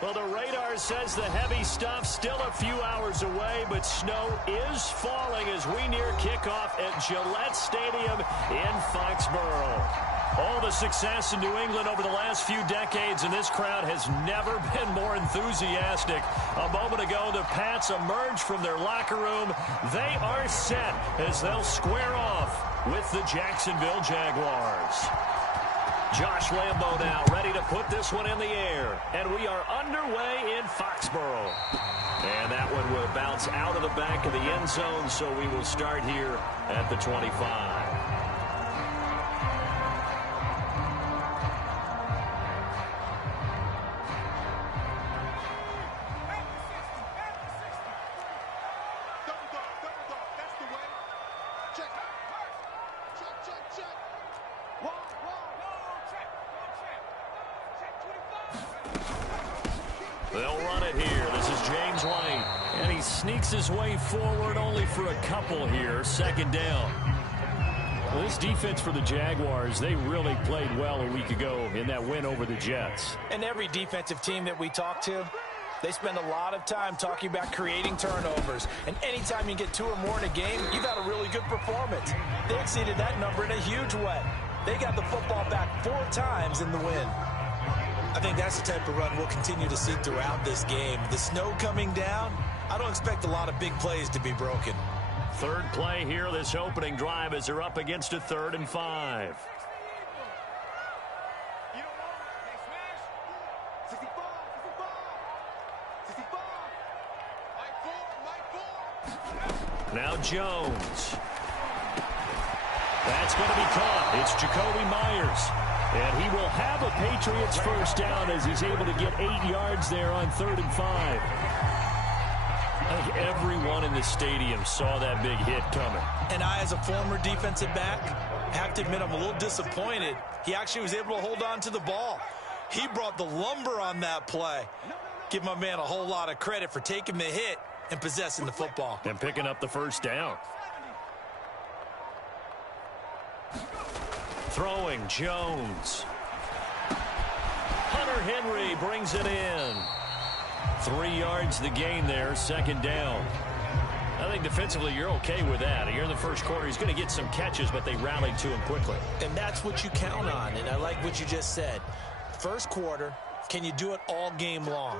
Well, the radar says the heavy stuff still a few hours away, but snow is falling as we near kickoff at Gillette Stadium in Foxborough. All the success in New England over the last few decades, and this crowd has never been more enthusiastic. A moment ago, the Pats emerged from their locker room. They are set as they'll square off with the Jacksonville Jaguars. Josh Lambo now ready to put this one in the air. And we are underway in Foxborough. And that one will bounce out of the back of the end zone, so we will start here at the 25. They'll run it here. This is James White. And he sneaks his way forward only for a couple here. Second down. Well, this defense for the Jaguars, they really played well a week ago in that win over the Jets. And every defensive team that we talk to, they spend a lot of time talking about creating turnovers. And anytime you get 2 or more in a game, you've had a really good performance. They exceeded that number in a huge way. They got the football back 4 times in the win. I think that's the type of run we'll continue to see throughout this game. The snow coming down, I don't expect a lot of big plays to be broken. Third play here, this opening drive, as they're up against a 3rd and 5. Now Jones. That's going to be caught. It's Jacoby Myers. And he will have a Patriots first down as he's able to get 8 yards there on 3rd and 5. I think everyone in the stadium saw that big hit coming. And I, as a former defensive back, have to admit I'm a little disappointed. He actually was able to hold on to the ball. He brought the lumber on that play. Give my man a whole lot of credit for taking the hit and possessing the football. And picking up the first down. Throwing, Jones. Hunter Henry brings it in. 3 yards the gain there, second down. I think defensively you're okay with that. Here in the first quarter, he's going to get some catches, but they rallied to him quickly. And that's what you count on, and I like what you just said. First quarter, can you do it all game long?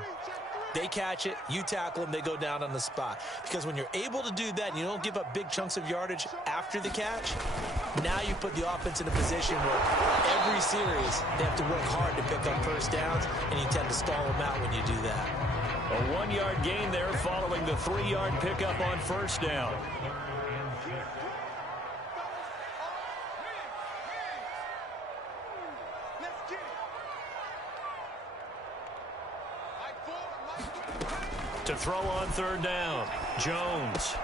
They catch it, you tackle them, they go down on the spot. Because when you're able to do that and you don't give up big chunks of yardage after the catch, now you put the offense in a position where every series they have to work hard to pick up first downs, and you tend to stall them out when you do that. A 1-yard gain there following the 3-yard pickup on first down. To throw on 3rd down, Jones.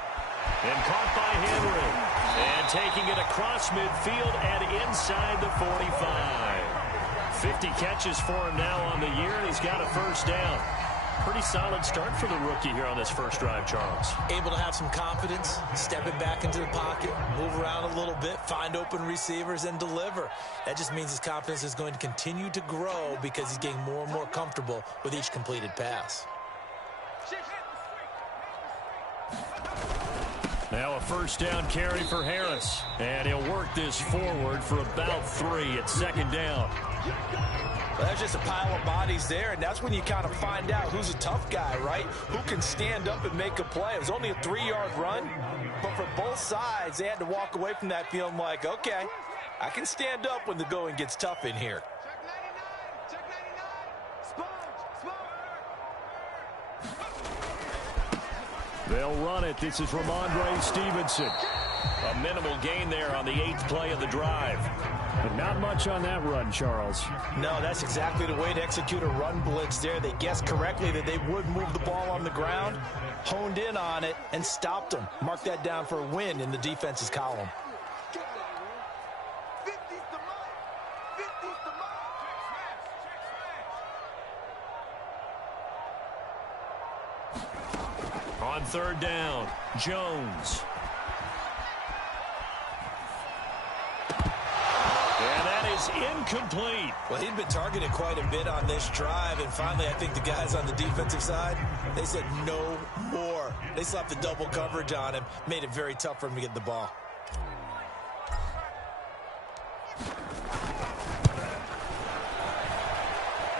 And caught by Henry. And taking it across midfield and inside the 45. 50 catches for him now on the year, and he's got a first down. Pretty solid start for the rookie here on this first drive, Charles. Able to have some confidence, stepping back into the pocket, move around a little bit, find open receivers, and deliver. That just means his confidence is going to continue to grow because he's getting more and more comfortable with each completed pass. Now a first down carry for Harris. And he'll work this forward for about 3 at second down. Well, there's just a pile of bodies there, and that's when you kind of find out who's a tough guy, right? Who can stand up and make a play. It was only a 3-yard run, but for both sides, they had to walk away from that feeling like, okay, I can stand up when the going gets tough in here. They'll run it. This is Ramondre Stevenson. A minimal gain there on the 8th play of the drive. But not much on that run, Charles. No, that's exactly the way to execute a run blitz there. They guessed correctly that they would move the ball on the ground, honed in on it, and stopped them. Mark that down for a win in the defense's column. On 3rd down, Jones. And that is is incomplete. Well, he'd been targeted quite a bit on this drive, and finally I think the guys on the defensive side, they said no more. They slapped the double coverage on him, made it very tough for him to get the ball.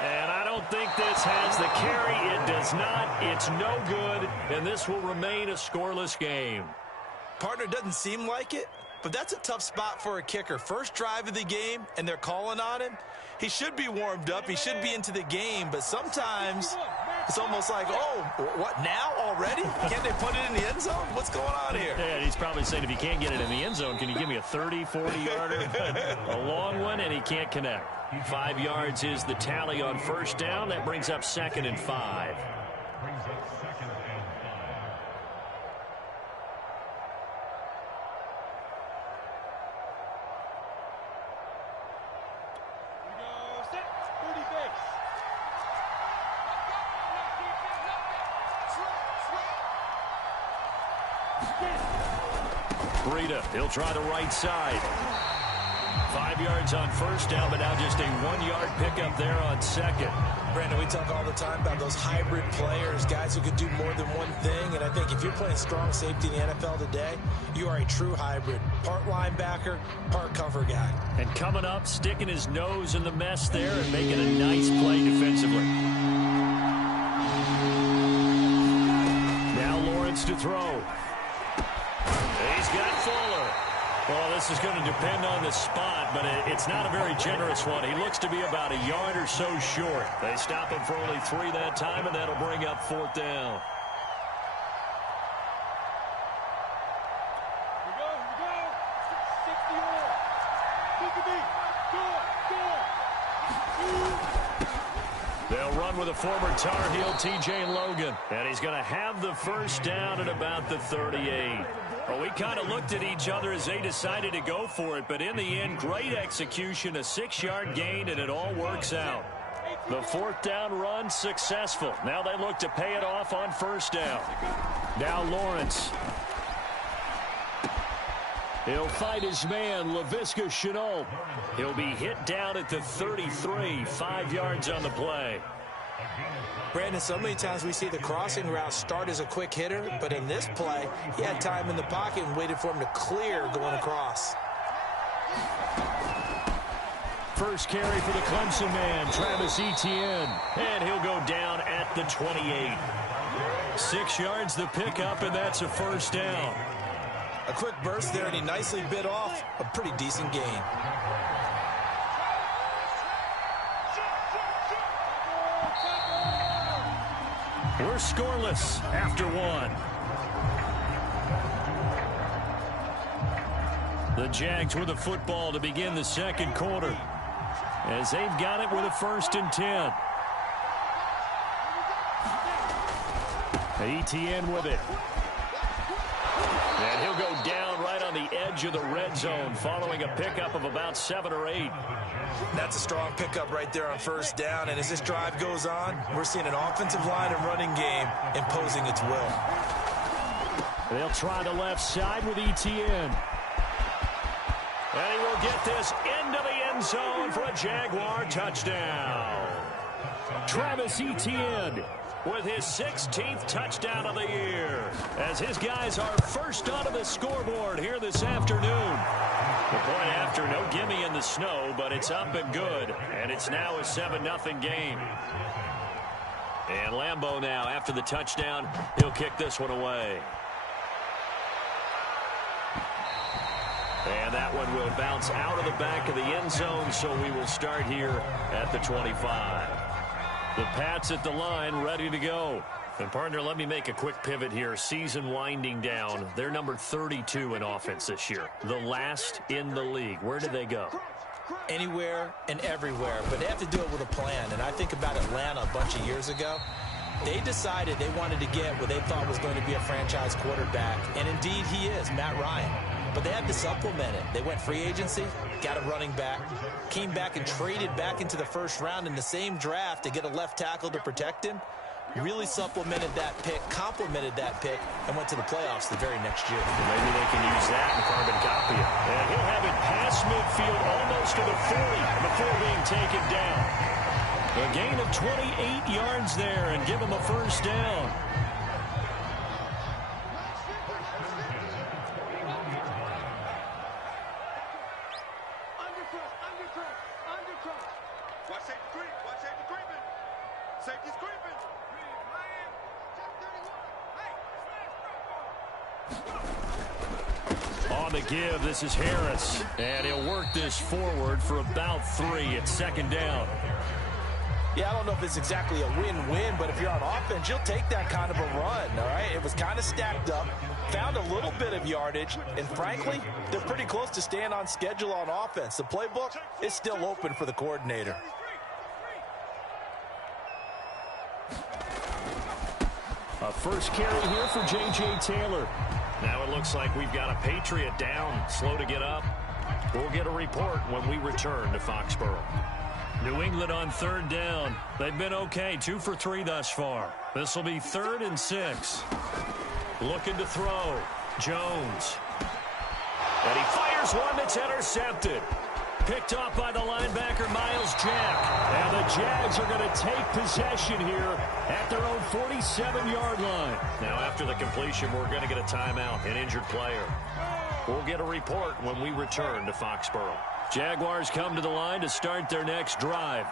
And I don't think this has the carry. It does not. It's no good, and this will remain a scoreless game. Partner, doesn't seem like it, but that's a tough spot for a kicker. First drive of the game, and they're calling on him. He should be warmed up. He should be into the game, but sometimes it's almost like, oh, what, now already? Can't they put it in the end zone? What's going on here? Yeah, he's probably saying, if you can't get it in the end zone, can you give me a 30, 40-yarder? A long one, and he can't connect. 5 yards is the tally on first down. That brings up 2nd and 5. Breida, he'll try the right side. 5 yards on first down, but now just a 1-yard pickup there on second. Brandon, we talk all the time about those hybrid players, guys who can do more than one thing, and I think if you're playing strong safety in the NFL today, you are a true hybrid. Part linebacker, part cover guy. And coming up, sticking his nose in the mess there and making a nice play defensively. Now Lawrence to throw. He's got Fuller. Well, this is going to depend on the spot, but it's not a very generous one. He looks to be about a yard or so short. They stop him for only 3 that time, and that'll bring up 4th down. Here we go. 60 more. They'll run with a former Tar Heel, T.J. Logan. And he's going to have the first down at about the 38. Well, we kind of looked at each other as they decided to go for it, but in the end, great execution, a 6-yard gain, and it all works out. The 4th down run successful. Now they look to pay it off on first down. Now Lawrence. He'll fight his man, Laviska Shenault. He'll be hit down at the 33, 5 yards on the play. Brandon, so many times we see the crossing route start as a quick hitter, but in this play, he had time in the pocket and waited for him to clear going across. First carry for the Clemson man, Travis Etienne. And he'll go down at the 28. 6 yards the pickup, and that's a first down. A quick burst there, and he nicely bit off a pretty decent gain. We're scoreless after 1. The Jags with the football to begin the second quarter, as they've got it with a 1st and 10. Etienne with it. And he'll go down right on the edge of the red zone following a pickup of about 7 or 8. That's a strong pickup right there on first down, and as this drive goes on, we're seeing an offensive line and running game imposing its will. They'll try the left side with Etienne. And he will get this into the end zone for a Jaguar touchdown. Travis Etienne with his 16th touchdown of the year, as his guys are first onto the scoreboard here this afternoon. The point after, no gimme in the snow, but it's up and good, and it's now a 7-0 game. And Lambeau now, after the touchdown, he'll kick this one away. And that one will bounce out of the back of the end zone, so we will start here at the 25. The Pats at the line, ready to go. And, partner, let me make a quick pivot here. Season winding down. They're number 32 in offense this year. The last in the league. Where do they go? Anywhere and everywhere, but they have to do it with a plan. And I think about Atlanta a bunch of years ago. They decided they wanted to get what they thought was going to be a franchise quarterback. And, indeed, he is, Matt Ryan. But they had to supplement it. They went free agency, got a running back, came back and traded back into the first round in the same draft to get a left tackle to protect him. really supplemented that pick, complemented that pick, and went to the playoffs the very next year. Maybe they can use that and carbon copy it. And he'll have it past midfield almost to the 40 before being taken down. A gain of 28 yards there and give him a first down. On the give, this is Harris. And he'll work this forward for about 3. It's second down. Yeah, I don't know if it's exactly a win-win, but if you're on offense, you'll take that kind of a run, all right? It was kind of stacked up, found a little bit of yardage, and frankly, they're pretty close to staying on schedule on offense. The playbook is still open for the coordinator. A first carry here for J.J. Taylor. Now it looks like we've got a Patriot down, slow to get up. We'll get a report when we return to Foxborough. New England on third down. They've been okay, 2 for 3 thus far. This will be 3rd and 6. Looking to throw. Jones. And he fires one that's intercepted. Picked off by the linebacker, Miles Jack. And the Jags are going to take possession here at their own 47-yard line. Now, after the completion, we're going to get a timeout, an injured player. We'll get a report when we return to Foxborough. Jaguars come to the line to start their next drive.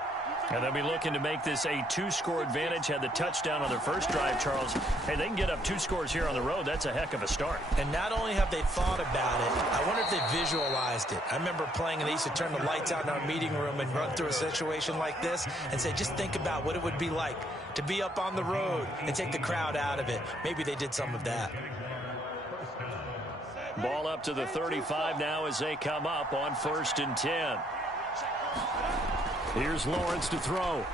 And they'll be looking to make this a 2-score advantage. Had the touchdown on their first drive, Charles. Hey, they can get up 2 scores here on the road. That's a heck of a start. And not only have they thought about it, I wonder if they visualized it. I remember playing, and they used to turn the lights out in our meeting room and run through a situation like this and say, just think about what it would be like to be up on the road and take the crowd out of it. Maybe they did some of that. Ball up to the 35 now as they come up on 1st and 10. Here's Lawrence to throw. And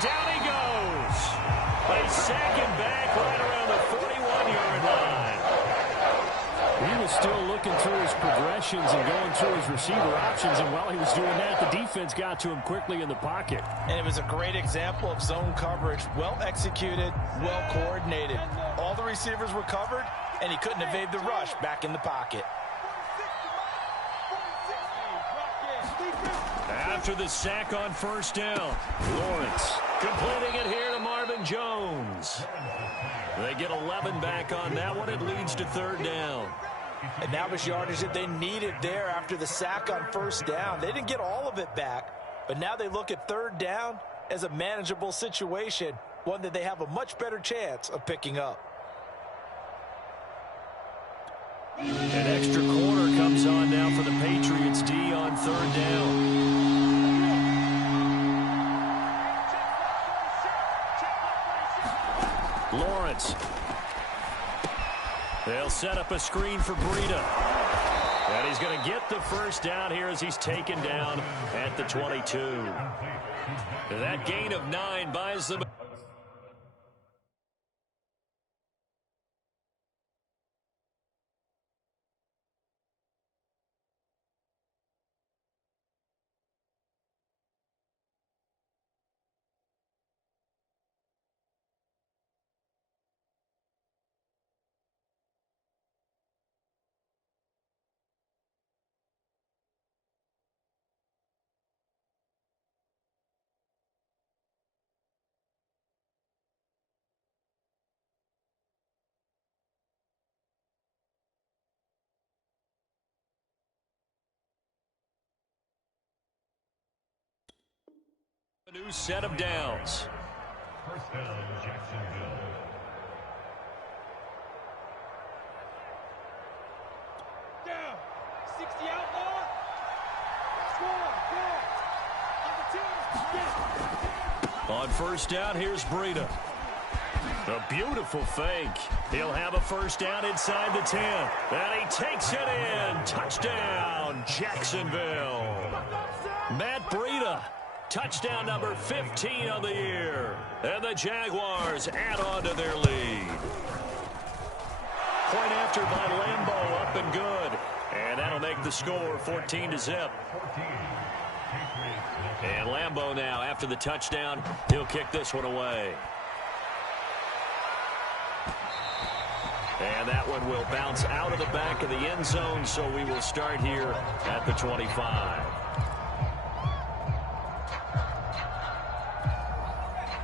down he goes. They sack him back right around the 41-yard line. He was still looking through his progressions and going through his receiver options, and while he was doing that, the defense got to him quickly in the pocket. And it was a great example of zone coverage. Well executed, well coordinated. All the receivers were covered, and he couldn't evade the rush back in the pocket. After the sack on 1st down, Lawrence completing it here to Marvin Jones. They get 11 back on that one. It leads to 3rd down. And that was yardage that they needed there after the sack on 1st down. They didn't get all of it back, but now they look at 3rd down as a manageable situation, one that they have a much better chance of picking up. An extra corner comes on now for the Patriots D on 3rd down. Lawrence. They'll set up a screen for Breida. And he's going to get the first down here as he's taken down at the 22. That gain of 9 buys them. A new set of downs. First down, Jacksonville. Down. 60 outlaw. Score. On 1st down, here's Breida. A beautiful fake. He'll have a first down inside the 10. And he takes it in. Touchdown, Jacksonville. Matt Breida. Touchdown number 15 on the year. And the Jaguars add on to their lead. Point after by Lambeau, up and good. And that'll make the score 14-0. 14. Patriots. And Lambeau now, after the touchdown, he'll kick this one away. And that one will bounce out of the back of the end zone, so we will start here at the 25.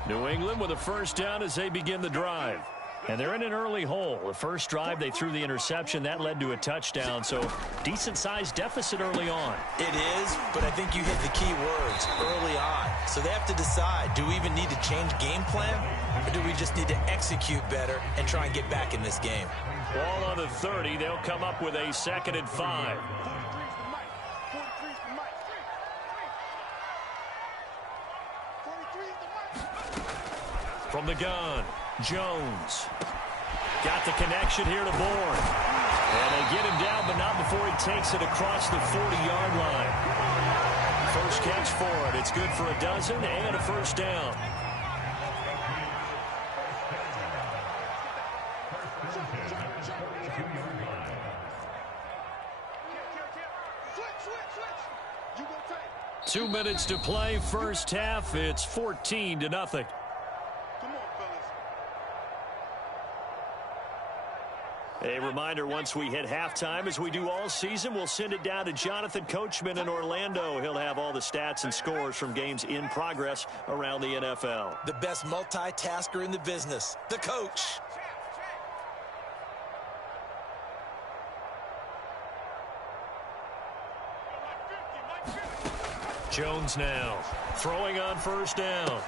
New England with a first down as they begin the drive. And they're in an early hole. The first drive, they threw the interception. That led to a touchdown, so decent-sized deficit early on. It is, but I think you hit the key words, early on. So they have to decide, do we even need to change game plan, or do we just need to execute better and try and get back in this game? Ball on the 30. They'll come up with a 2nd and 5. From the gun, Jones. Got the connection here to Bourne. And they get him down, but not before he takes it across the 40-yard line. First catch for it. It's good for a dozen and a first down. Two minutes to play, first half. It's 14-0. A reminder, once we hit halftime, as we do all season, we'll send it down to Jonathan Coachman in Orlando. He'll have all the stats and scores from games in progress around the NFL. The best multitasker in the business, the coach. Jones now throwing on first down.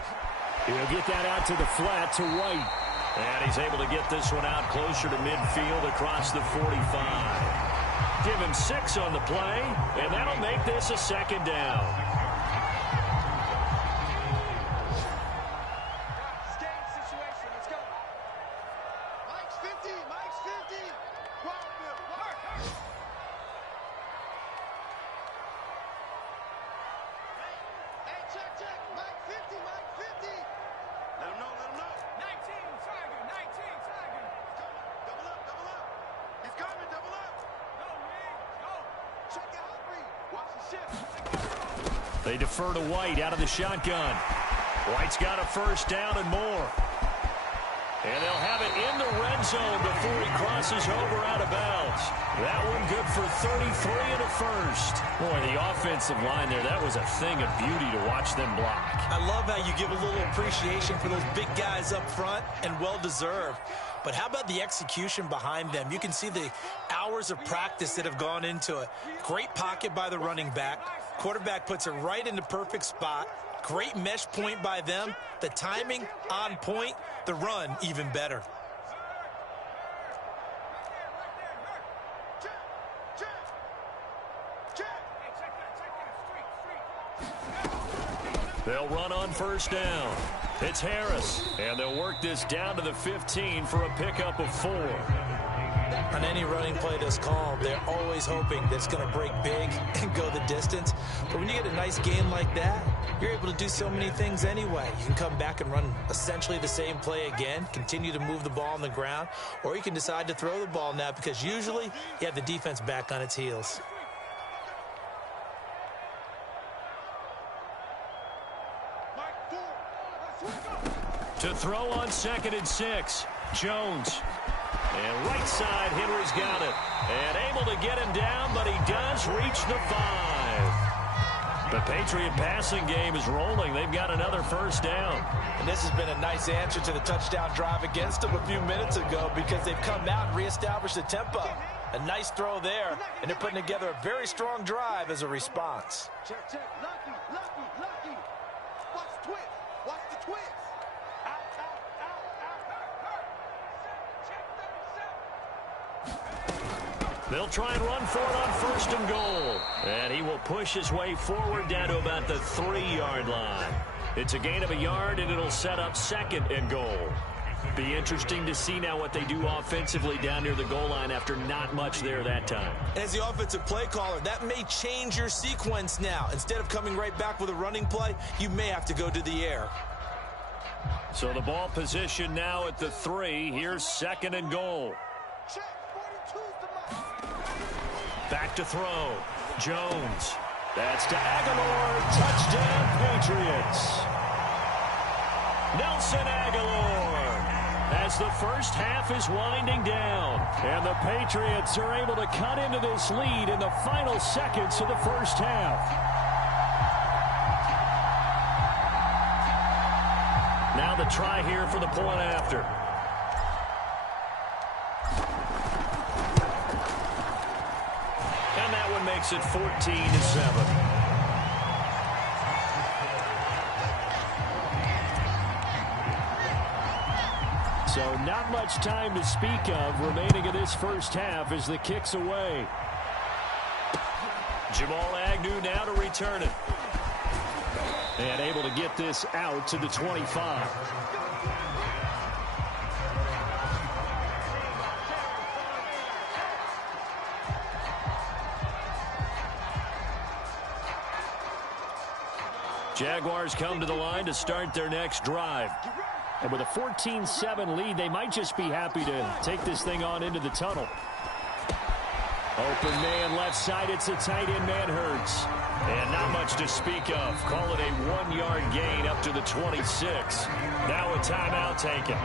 He'll get that out to the flat to White. And he's able to get this one out closer to midfield across the 45. Give him 6 on the play, and that'll make this a 2nd down. Mike's 50, Mike's 50. Hey, check. Mike 50, Mike 50. Let him know. 19, Tiger, 19, Tiger. Double up. He's coming, double up. Go, Reed, go. Check out Reed. Watch the shift. They defer to White out of the shotgun. White's got a first down and more. And they'll have it in the red zone before he crosses over out of bounds. That one good for 33 and a first. Boy, the offensive line there, that was a thing of beauty to watch them block. I love how you give a little appreciation for those big guys up front, and well-deserved. But how about the execution behind them? You can see the hours of practice that have gone into it. Great pocket by the running back. Quarterback puts it right in the perfect spot. Great mesh point by them. The timing on point. The run even better. They'll run on first down. It's Harris, and they'll work this down to the 15 for a pickup of 4. On any running play that's called, they're always hoping that it's going to break big and go the distance. But when you get a nice game like that, you're able to do so many things anyway. You can come back and run essentially the same play again, continue to move the ball on the ground, or you can decide to throw the ball now because usually you have the defense back on its heels. To throw on 2nd and 6, Jones. And right side, Henry's got it. And able to get him down, but he does reach the 5. The Patriot passing game is rolling. They've got another first down. And this has been a nice answer to the touchdown drive against them a few minutes ago because they've come out and reestablished the tempo. A nice throw there, and they're putting together a very strong drive as a response. Check. Lucky. Watch the twist. Watch the twist. Out. They'll try and run for it on 1st and goal. And he will push his way forward down to about the 3-yard line. It's a gain of a yard, and it'll set up 2nd and goal. Be interesting to see now what they do offensively down near the goal line after not much there that time. As the offensive play caller, that may change your sequence now. Instead of coming right back with a running play, you may have to go to the air. So the ball position now at the 3. Here's 2nd and goal. Back to throw. Jones. That's to Aguilar. Touchdown, Patriots. Nelson Aguilar, as the first half is winding down. And the Patriots are able to cut into this lead in the final seconds of the first half. Now the try here for the point after. And that one makes it 14-7. So not much time to speak of remaining in this first half as the kick's away. Jamal Agnew now to return it. And able to get this out to the 25. Jaguars come to the line to start their next drive. And with a 14-7 lead, they might just be happy to take this thing on into the tunnel. Open man left side. It's a tight end man Hurts. And not much to speak of. Call it a 1-yard gain up to the 26. Now a timeout taken.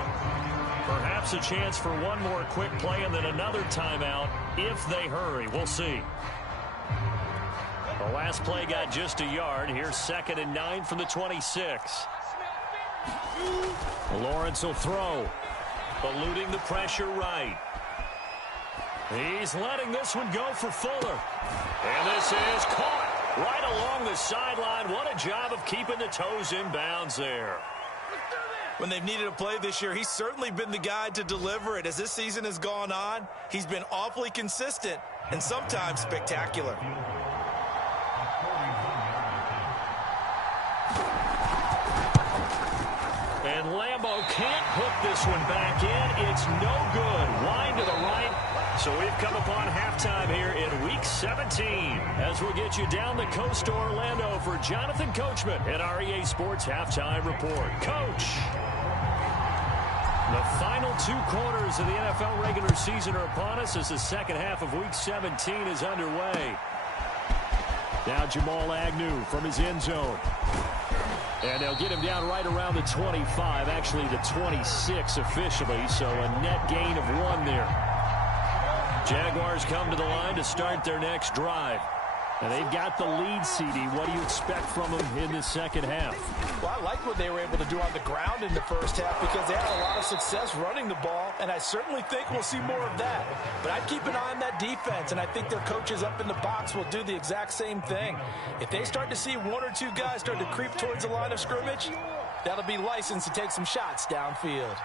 Perhaps a chance for one more quick play and then another timeout if they hurry. We'll see. The last play got just a yard. Here's 2nd and 9 from the 26. Lawrence will throw. Eluding the pressure right. He's letting this one go for Fuller. And this is caught right along the sideline. What a job of keeping the toes in bounds there. When they've needed a play this year, he's certainly been the guy to deliver it. As this season has gone on, he's been awfully consistent and sometimes spectacular. And Lambeau can't hook this one back in. It's no good. Wide to the right. So we've come upon halftime here in Week 17. As we'll get you down the coast to Orlando for Jonathan Coachman at our EA Sports Halftime Report. Coach. The final 2 quarters of the NFL regular season are upon us as the second half of Week 17 is underway. Now Jamal Agnew from his end zone. And they'll get him down right around the 25, actually the 26 officially, so a net gain of 1 there. Jaguars come to the line to start their next drive. And they've got the lead, CD. What do you expect from them in the second half? Well, I like what they were able to do on the ground in the first half because they had a lot of success running the ball, and I certainly think we'll see more of that. But I'd keep an eye on that defense, and I think their coaches up in the box will do the exact same thing. If they start to see 1 or 2 guys start to creep towards the line of scrimmage, that'll be licensed to take some shots downfield.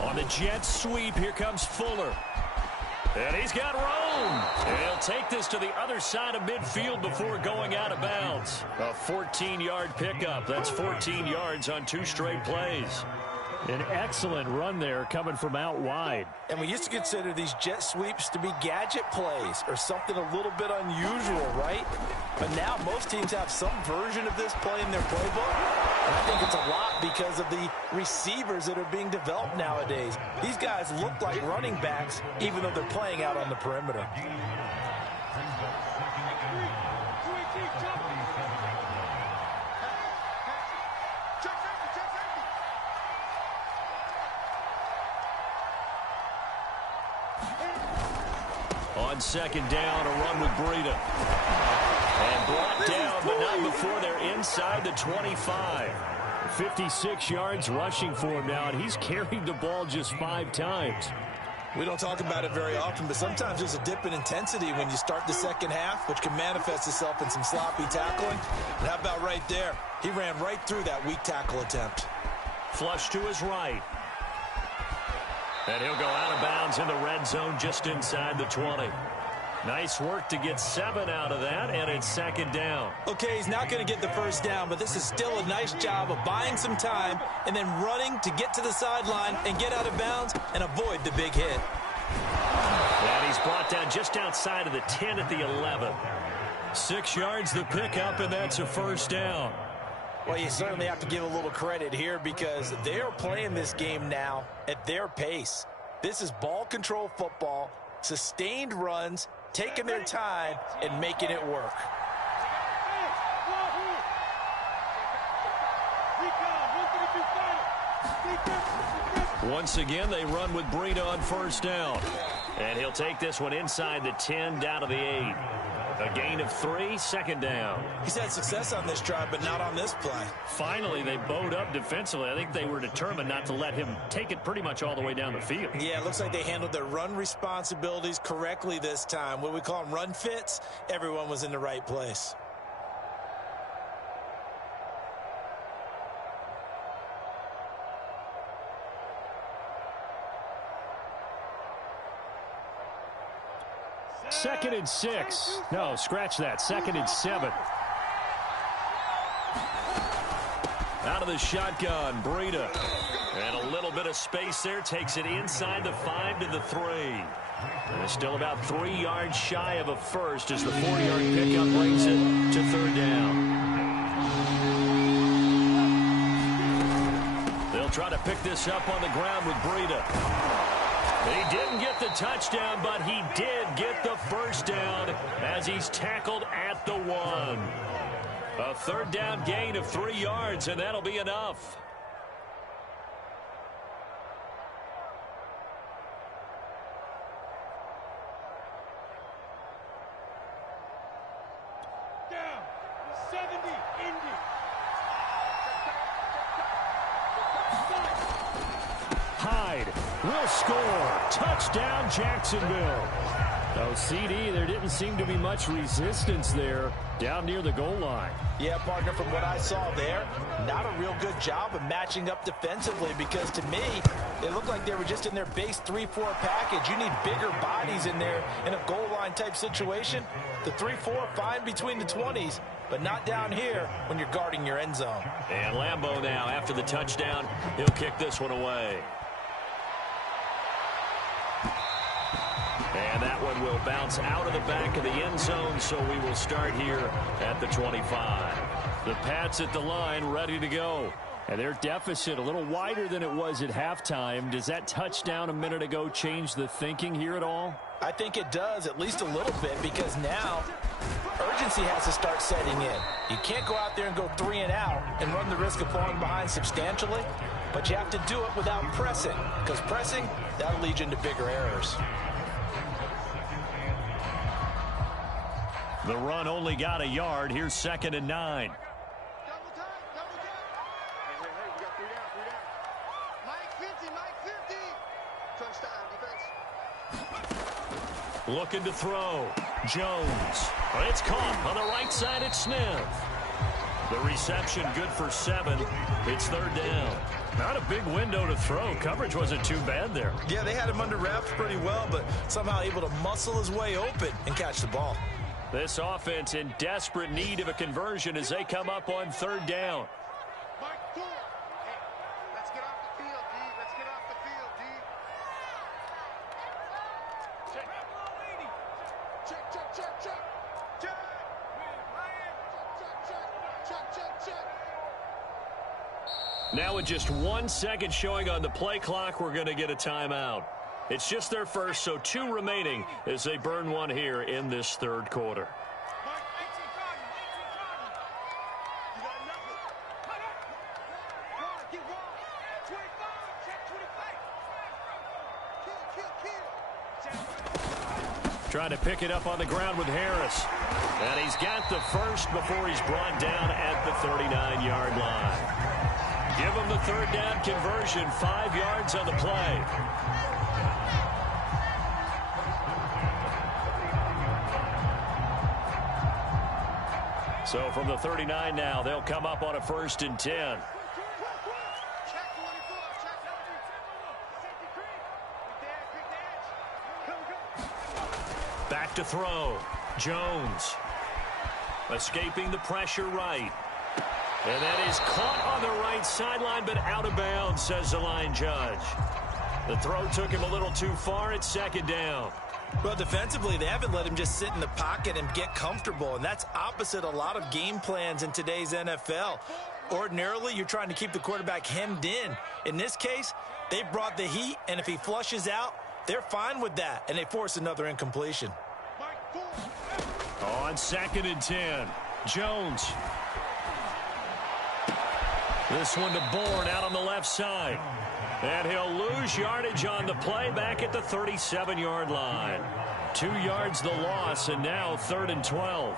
On the jet sweep, here comes Fuller. And he's got room. And he'll take this to the other side of midfield before going out of bounds. A 14-yard pickup. That's 14 yards on 2 straight plays. An excellent run there coming from out wide. And we used to consider these jet sweeps to be gadget plays or something a little bit unusual, right? But now most teams have some version of this play in their playbook. And I think it's a lot because of the receivers that are being developed nowadays. These guys look like running backs even though they're playing out on the perimeter. On 2nd down, a run with Breida. And brought down, but not before they're inside the 25. 56 yards rushing for him now, and he's carried the ball just 5 times. We don't talk about it very often, but sometimes there's a dip in intensity when you start the second half, which can manifest itself in some sloppy tackling. And how about right there? He ran right through that weak tackle attempt. Flush to his right. And he'll go out of bounds in the red zone just inside the 20. Nice work to get 7 out of that, and it's 2nd down. Okay, he's not going to get the first down, but this is still a nice job of buying some time and then running to get to the sideline and get out of bounds and avoid the big hit. And he's brought down just outside of the 10 at the 11. 6 yards the pickup, and that's a first down. Well, you certainly have to give a little credit here because they are playing this game now at their pace. This is ball control football. Sustained runs, taking their time, and making it work. Once again, they run with Breida on first down. And he'll take this one inside the 10, down to the 8. A gain of 3, second down. He's had success on this drive, but not on this play. Finally, they bowed up defensively. I think they were determined not to let him take it pretty much all the way down the field. Yeah, it looks like they handled their run responsibilities correctly this time. What we call them run fits, everyone was in the right place. Second and 6. No, scratch that. Second and 7. Out of the shotgun, Breida. And a little bit of space there. Takes it inside the 5 to the 3. And still about 3 yards shy of a first as the 4-yard pickup brings it to third down. They'll try to pick this up on the ground with Breida. He didn't get the touchdown, but he did get the first down as he's tackled at the 1. A third down gain of 3 yards, and that'll be enough. Down. 70. Indy. Hyde will score. Touchdown, Jacksonville. Oh, CD, there didn't seem to be much resistance there down near the goal line. Yeah, partner, from what I saw there, not a real good job of matching up defensively because to me, it looked like they were just in their base 3-4 package. You need bigger bodies in there in a goal line type situation. The 3-4 fine between the 20s, but not down here when you're guarding your end zone. And Lambeau now, after the touchdown, he'll kick this one away. And that one will bounce out of the back of the end zone, so we will start here at the 25. The Pats at the line, ready to go. And their deficit a little wider than it was at halftime. Does that touchdown a minute ago change the thinking here at all? I think it does, at least a little bit, because now urgency has to start setting in. You can't go out there and go 3 and out and run the risk of falling behind substantially, but you have to do it without pressing, because pressing, that'll lead you into bigger errors. The run only got a yard. Here's 2nd and 9. Double time. Hey, we got 3 down. Mike 50. Touchdown, defense. Looking to throw. Jones. It's caught on the right side at Smith. The reception good for 7. It's 3rd down. Not a big window to throw. Coverage wasn't too bad there. Yeah, they had him under wraps pretty well, but somehow able to muscle his way open and catch the ball. This offense in desperate need of a conversion as they come up on 3rd down. Mike 4. Hey, let's get off the field, D. Let's get off the field, D. Check. Now with just 1 second showing on the play clock, we're going to get a timeout. It's just their first, so 2 remaining as they burn one here in this 3rd quarter. Trying to pick it up on the ground with Harris. And he's got the first before he's brought down at the 39-yard line. Give him the 3rd down conversion, 5 yards on the play. So from the 39 now, they'll come up on a 1st and 10. Back to throw. Jones. Escaping the pressure right. And that is caught on the right sideline, but out of bounds, says the line judge. The throw took him a little too far. It's 2nd down. Well, defensively, they haven't let him just sit in the pocket and get comfortable, and that's opposite a lot of game plans in today's NFL. Ordinarily, you're trying to keep the quarterback hemmed in. In this case, they brought the heat, and if he flushes out, They're fine with that, and they force another incompletion. On 2nd and 10, Jones. This one to Bourne out on the left side. And he'll lose yardage on the play back at the 37-yard line. 2 yards the loss, and now 3rd and 12.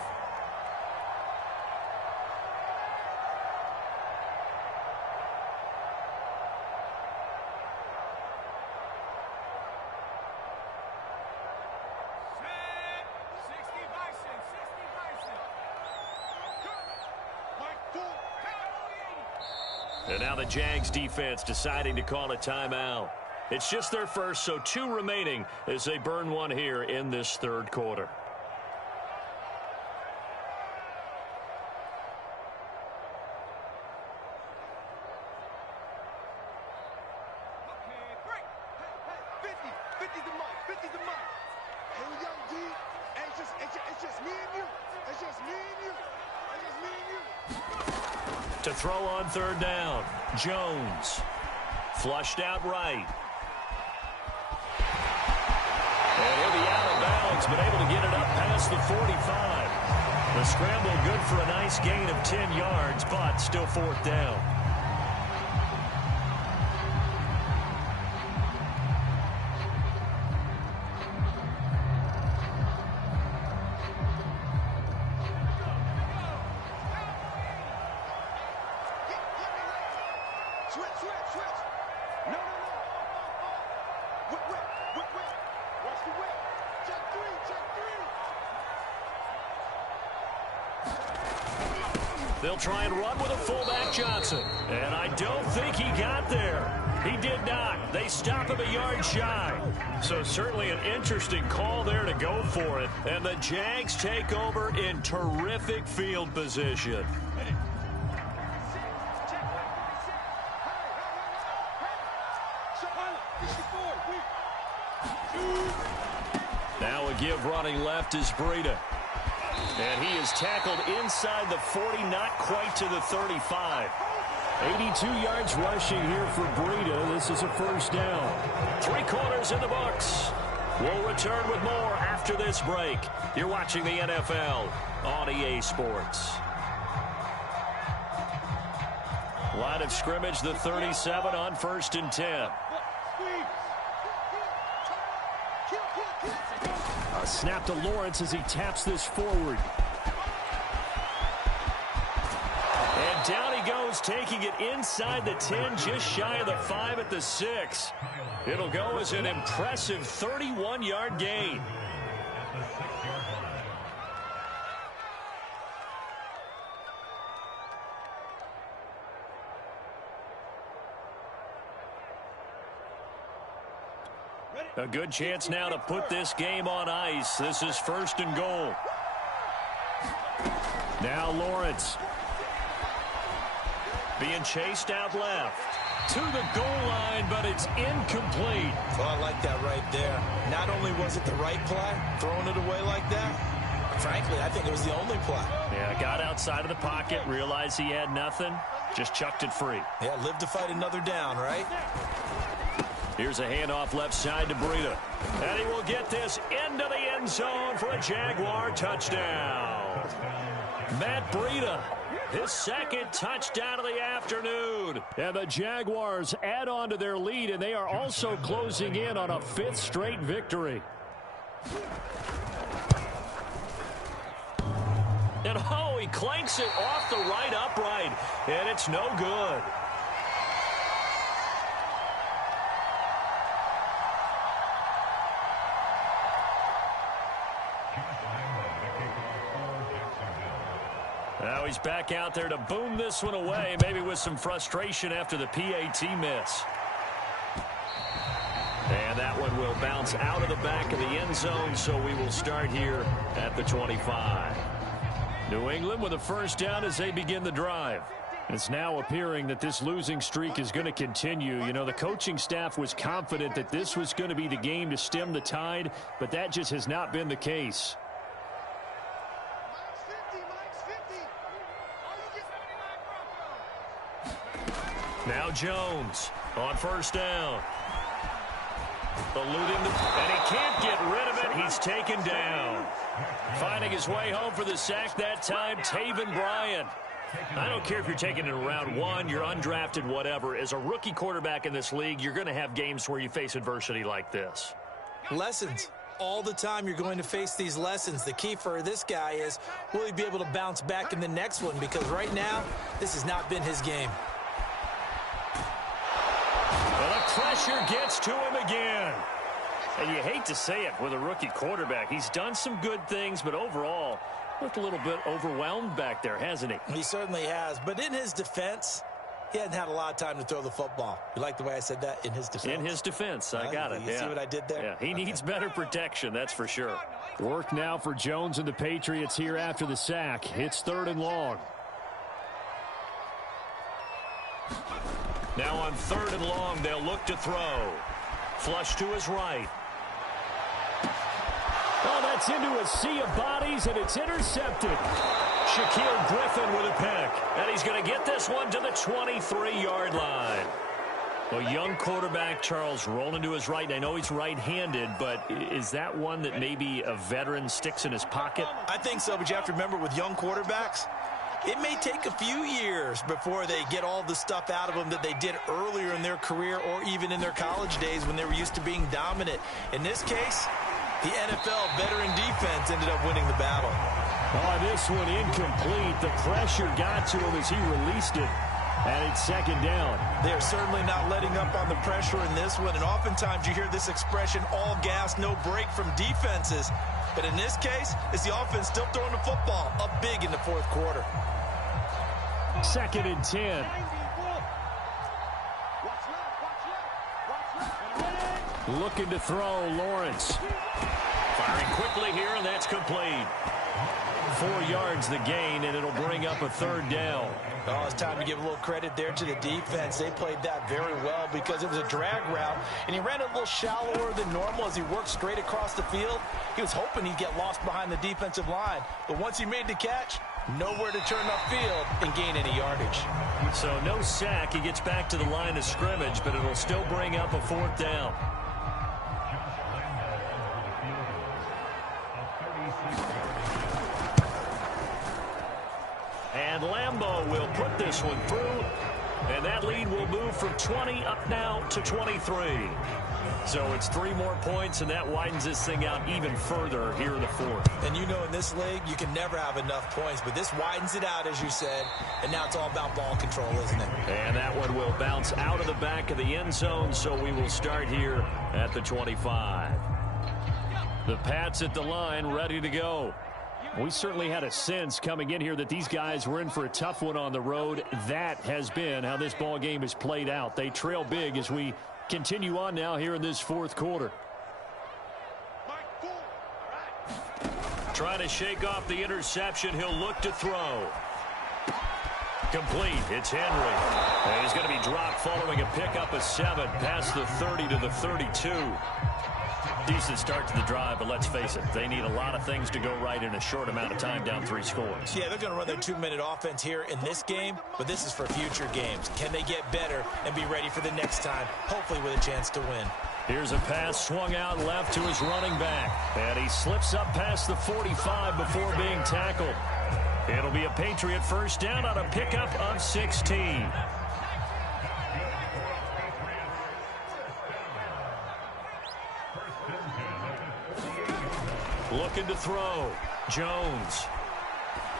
And now the Jags defense deciding to call a timeout. It's just their first, so 2 remaining as they burn one here in this 3rd quarter. To throw on 3rd down, Jones. Flushed out right. And he'll be out of bounds, but able to get it up past the 45. The scramble good for a nice gain of 10 yards, but still 4th down. They'll try and run with a fullback, Johnson. And I don't think he got there. He did not. They stop him a yard shy. So certainly an interesting call there to go for it. And the Jags take over in terrific field position. Now a give running left is Breida. And he is tackled inside the 40, not quite to the 35. 82 yards rushing here for Breida. This is a 1st down. 3 quarters in the books. We'll return with more after this break. You're watching the NFL on EA Sports. Line of scrimmage, the 37 on 1st and 10. A snap to Lawrence as he taps this forward. And down he goes, taking it inside the 10, just shy of the 5 at the 6. It'll go as an impressive 31-yard gain. A good chance now to put this game on ice. This is 1st and goal. Now Lawrence. Being chased out left. To the goal line, but it's incomplete. Oh, I like that right there. Not only was it the right play, throwing it away like that, frankly, I think it was the only play. Yeah, got outside of the pocket, realized he had nothing, just chucked it free. Yeah, live to fight another down, right? Here's a handoff left side to Breida. And he will get this into the end zone for a Jaguar touchdown. Matt Breida, his 2nd touchdown of the afternoon. And the Jaguars add on to their lead, and they are also closing in on a 5th straight victory. And oh, he clanks it off the right upright, and it's no good. Now he's back out there to boom this one away, maybe with some frustration after the PAT miss. And that one will bounce out of the back of the end zone, so we will start here at the 25. New England with a 1st down as they begin the drive. It's now appearing that this losing streak is going to continue. You know, the coaching staff was confident that this was going to be the game to stem the tide, but that just has not been the case. Now Jones on 1st down. Eluding and he can't get rid of it. He's taken down. Finding his way home for the sack that time, Taven Bryan. I don't care if you're taking it in round 1, you're undrafted, whatever. As a rookie quarterback in this league, you're going to have games where you face adversity like this. Lessons. All the time you're going to face these lessons. The key for this guy is, will he be able to bounce back in the next one? Because right now, this has not been his game. And the pressure gets to him again. And you hate to say it with a rookie quarterback. He's done some good things, but overall, looked a little bit overwhelmed back there, hasn't he? He certainly has. But in his defense, he hasn't had a lot of time to throw the football. You like the way I said that? In his defense? In his defense. I got it. You see what I did there? Yeah, he needs better protection, that's for sure. Work now for Jones and the Patriots here after the sack. It's 3rd and long. Now on 3rd and long, they'll look to throw. Flush to his right. Oh, that's into a sea of bodies, and it's intercepted. Shaquill Griffin with a pick. And he's going to get this one to the 23-yard line. A young quarterback, Charles, rolling to his right. I know he's right-handed, but is that one that maybe a veteran sticks in his pocket? I think so, but you have to remember with young quarterbacks, it may take a few years before they get all the stuff out of them that they did earlier in their career or even in their college days when they were used to being dominant. In this case, the NFL veteran defense ended up winning the battle. Oh, this one incomplete. The pressure got to him as he released it. And it's 2nd down. They're certainly not letting up on the pressure in this one. And oftentimes you hear this expression, all gas, no break from defenses. But in this case, it's the offense still throwing the football up big in the 4th quarter. 2nd and 10. Looking to throw, Lawrence. Firing quickly here, and that's complete. 4 yards the gain, and it'll bring up a 3rd down. Oh, it's time to give a little credit there to the defense. They played that very well because it was a drag route, and he ran a little shallower than normal as he worked straight across the field. He was hoping he'd get lost behind the defensive line, but once he made the catch, nowhere to turn upfield and gain any yardage. So no sack. He gets back to the line of scrimmage, but it'll still bring up a 4th down. And Lambeau will put this one through, and that lead will move from 20 up now to 23. So it's 3 more points, and that widens this thing out even further here in the 4th. And you know in this league, you can never have enough points, but this widens it out, as you said, and now it's all about ball control, isn't it? And that one will bounce out of the back of the end zone, so we will start here at the 25. The Pats at the line, ready to go. We certainly had a sense coming in here that these guys were in for a tough one on the road. That has been how this ball game has played out. They trail big as we continue on now here in this 4th quarter. Trying to shake off the interception. He'll look to throw. Complete. It's Henry. And he's going to be dropped following a pickup of 7 past the 30 to the 32. Decent start to the drive, but let's face it, they need a lot of things to go right in a short amount of time, down 3 scores. Yeah, they're going to run their 2-minute offense here in this game, but this is for future games. Can they get better and be ready for the next time, hopefully with a chance to win? Here's a pass swung out left to his running back, and he slips up past the 45 before being tackled. It'll be a Patriot 1st down on a pickup of 16. Looking to throw. Jones.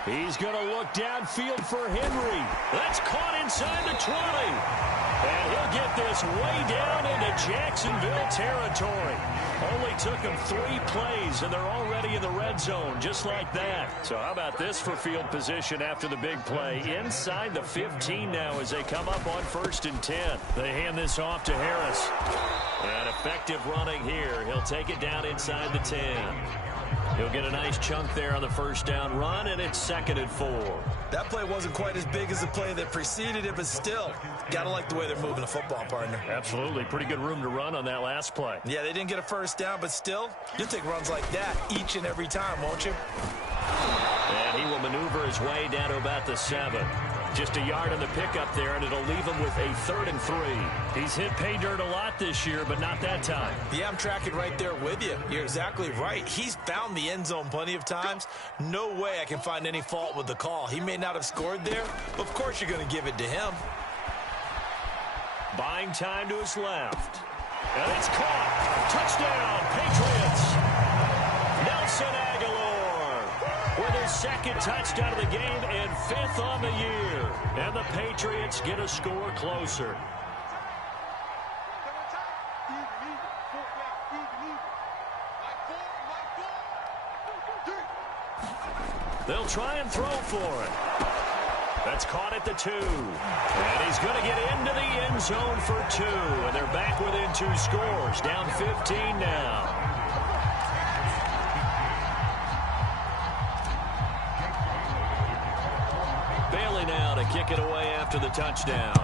He's going to look downfield for Henry. That's caught inside the 20. And he'll get this way down into Jacksonville territory. Only took him 3 plays, and they're already in the red zone, just like that. So how about this for field position after the big play? Inside the 15 now as they come up on 1st and 10. They hand this off to Harris. And effective running here. He'll take it down inside the 10. He'll get a nice chunk there on the 1st down run, and it's 2nd and 4. That play wasn't quite as big as the play that preceded it, but still, got to like the way they're moving the football, partner. Absolutely. Pretty good room to run on that last play. Yeah, they didn't get a 1st down, but still, you'll take runs like that each and every time, won't you? And he will maneuver his way down to about the 7. Just a yard on the pickup there, and it'll leave him with a 3rd and 3. He's hit pay dirt a lot this year, but not that time. Yeah, I'm tracking right there with you. You're exactly right. He's found the end zone plenty of times. No way I can find any fault with the call. He may not have scored there, but of course you're going to give it to him. Buying time to his left. And it's caught. Touchdown, Patriots. Nelson Aguilar with his 2nd touchdown of the game and 5th on the year. And the Patriots get a score closer. They'll try and throw for it. That's caught at the 2. And he's going to get into the end zone for 2. And they're back within 2 scores. Down 15 now. Bailey now to kick it away after the touchdown.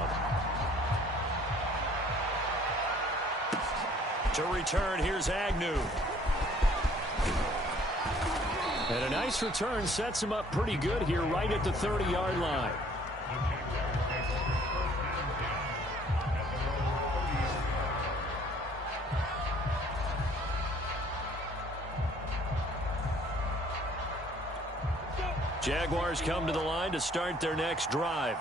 To return, here's Agnew. And a nice return sets him up pretty good here right at the 30-yard line. Jaguars come to the line to start their next drive.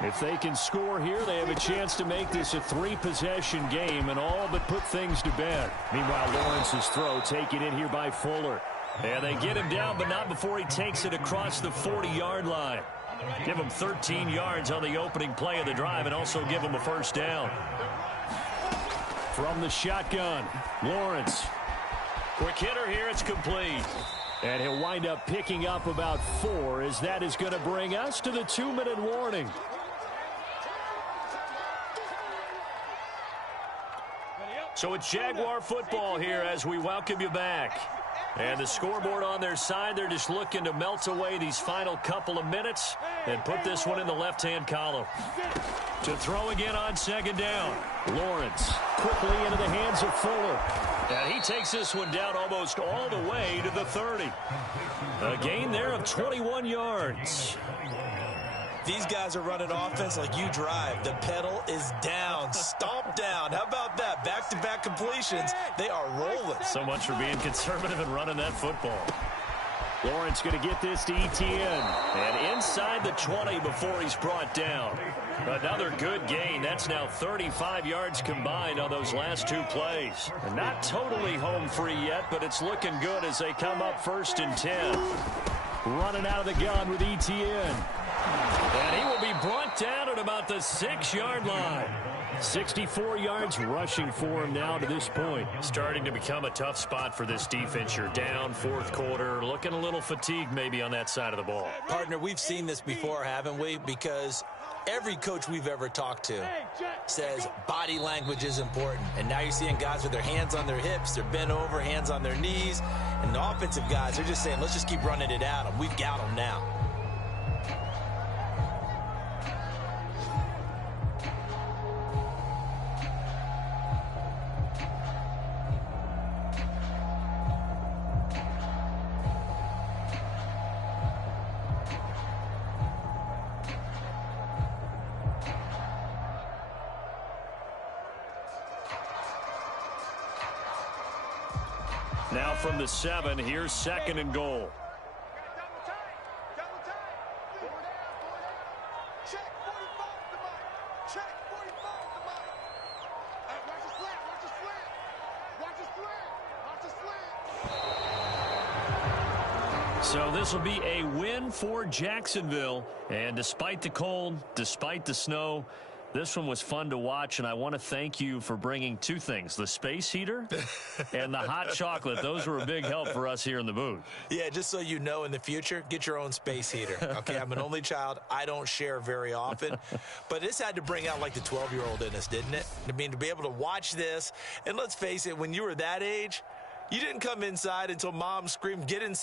If they can score here, they have a chance to make this a 3-possession game and all but put things to bed. Meanwhile, Lawrence's throw taken in here by Fuller. And they get him down, but not before he takes it across the 40-yard line. Give him 13 yards on the opening play of the drive and also give him a 1st down. From the shotgun, Lawrence. Quick hitter here, it's complete. And he'll wind up picking up about 4 as that is going to bring us to the 2-minute warning. So it's Jaguar football here as we welcome you back. And the scoreboard on their side, they're just looking to melt away these final couple of minutes and put this one in the left-hand column. To throw again on 2nd down. Lawrence quickly into the hands of Fuller. And he takes this one down almost all the way to the 30. A gain there of 21 yards. These guys are running offense like you drive. The pedal is down, stomp down. How about that? Back-to-back completions. They are rolling. So much for being conservative and running that football. Lawrence going to get this to Etienne. And inside the 20 before he's brought down. Another good gain. That's now 35 yards combined on those last 2 plays. And not totally home free yet, but it's looking good as they come up 1st and 10. Running out of the gun with Etienne. And he will be brought down at about the 6-yard line. 64 yards rushing for him now to this point. Starting to become a tough spot for this defense. You're down 4th quarter, looking a little fatigued maybe on that side of the ball. Partner, we've seen this before, haven't we? Because every coach we've ever talked to says body language is important. And now you're seeing guys with their hands on their hips, they're bent over, hands on their knees. And the offensive guys are just saying, let's just keep running it at them. We've got them now. Now from the 7, here's 2nd and goal. So this will be a win for Jacksonville. And despite the cold, despite the snow, this one was fun to watch, and I want to thank you for bringing 2 things, the space heater and the hot chocolate. Those were a big help for us here in the booth. Yeah, just so you know, in the future, get your own space heater. Okay, I'm an only child. I don't share very often. But this had to bring out, like, the 12-year-old in us, didn't it? I mean, to be able to watch this, and let's face it, when you were that age, you didn't come inside until Mom screamed, "Get inside."